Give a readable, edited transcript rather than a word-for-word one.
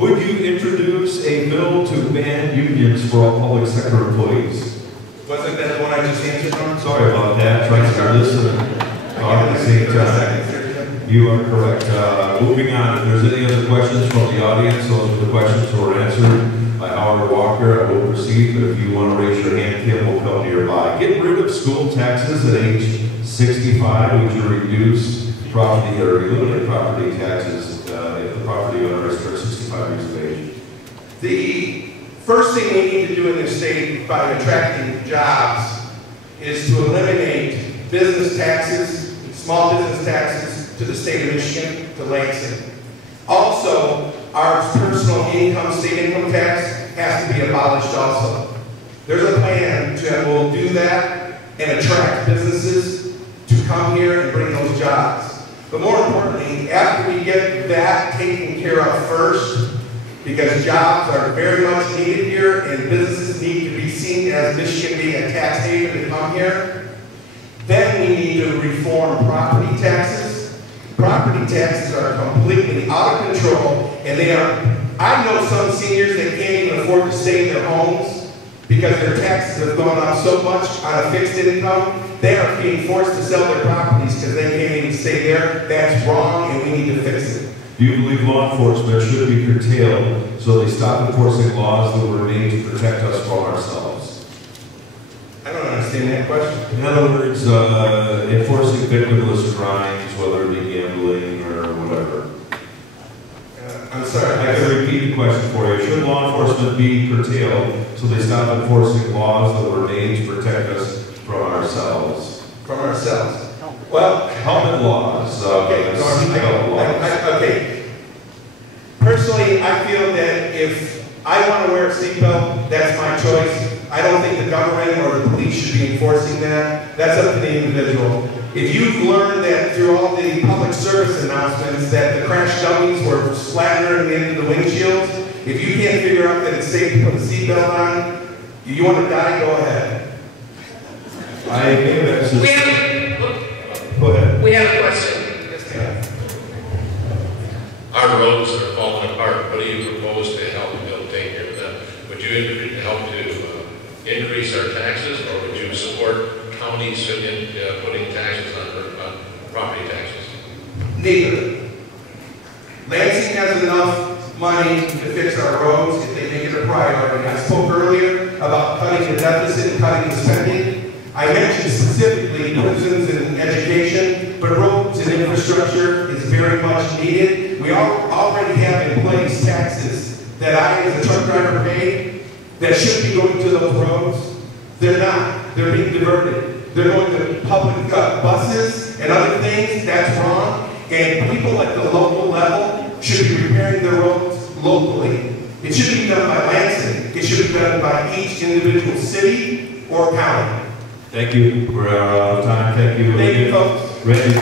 Would you introduce a bill to ban unions for all public sector employees? Wasn't that the one I just answered on? Sorry about that. Trying to listen and talk at the same time. You are correct. Moving on, if there's any other questions from the audience, those are the questions that were answered by Howard Walker. I will proceed, but if you want to raise your hand, Kim will come nearby. Get rid of school taxes at age 65. Would you reduce property or eliminate property taxes if the property owner is 65 years of age? The first thing we need to do in this state by attracting jobs is to eliminate business taxes, small business taxes to the state of Michigan, to Lansing. Also, our personal income, state income tax has to be abolished also. There's a plan that will do that and attract businesses to come here and bring those jobs. But more importantly, after we get that taken care of first, because jobs are very much needed here and businesses need to be seen as Michigan being a tax haven to come here, then we need to reform property taxes. Property taxes are completely out of control, and I know some seniors that can't even afford to stay in their homes because their taxes have gone up so much on a fixed income, they are being forced to sell their properties because they can't even stay there. That's wrong, and we need to fix it. Do you believe law enforcement should be curtailed so they stop enforcing laws that were made to protect us from ourselves? I don't understand that question. In other words, enforcing victimless crimes, whether it be gambling or whatever. I'm sorry. I can repeat the question for you. Should law enforcement be curtailed so they stop enforcing laws that were made to protect us from ourselves? From ourselves. Well, helmet laws. Okay. Personally, I feel that if I want to wear a seatbelt, that's my choice. I don't think the government or the police should be enforcing that. That's up to the individual. If you've learned that through all the public service announcements that the crash dummies were splattering into the windshields, if you can't figure out that it's safe to put a seatbelt on, you want to die, go ahead. Go ahead. We have a question. Our roads are falling apart. What do you propose to help Bill take care of that? Would you help to increase our taxes, or would you support counties in putting taxes on property taxes? Neither. Lansing has enough money to fix our roads if they make it a priority. I spoke earlier about cutting the deficit and cutting the spending. I mentioned specifically prisons and education, but roads and infrastructure is very much needed. We already have in place taxes that I, as a truck driver, pay that should be going to those roads. They're not. They're being diverted. They're going to public buses and other things. That's wrong. And people at the local level should be repairing their roads locally. It should be done by Lansing. It should be done by each individual city or county. Thank you. We're out of time. Thank you. Thank you, folks. Randy,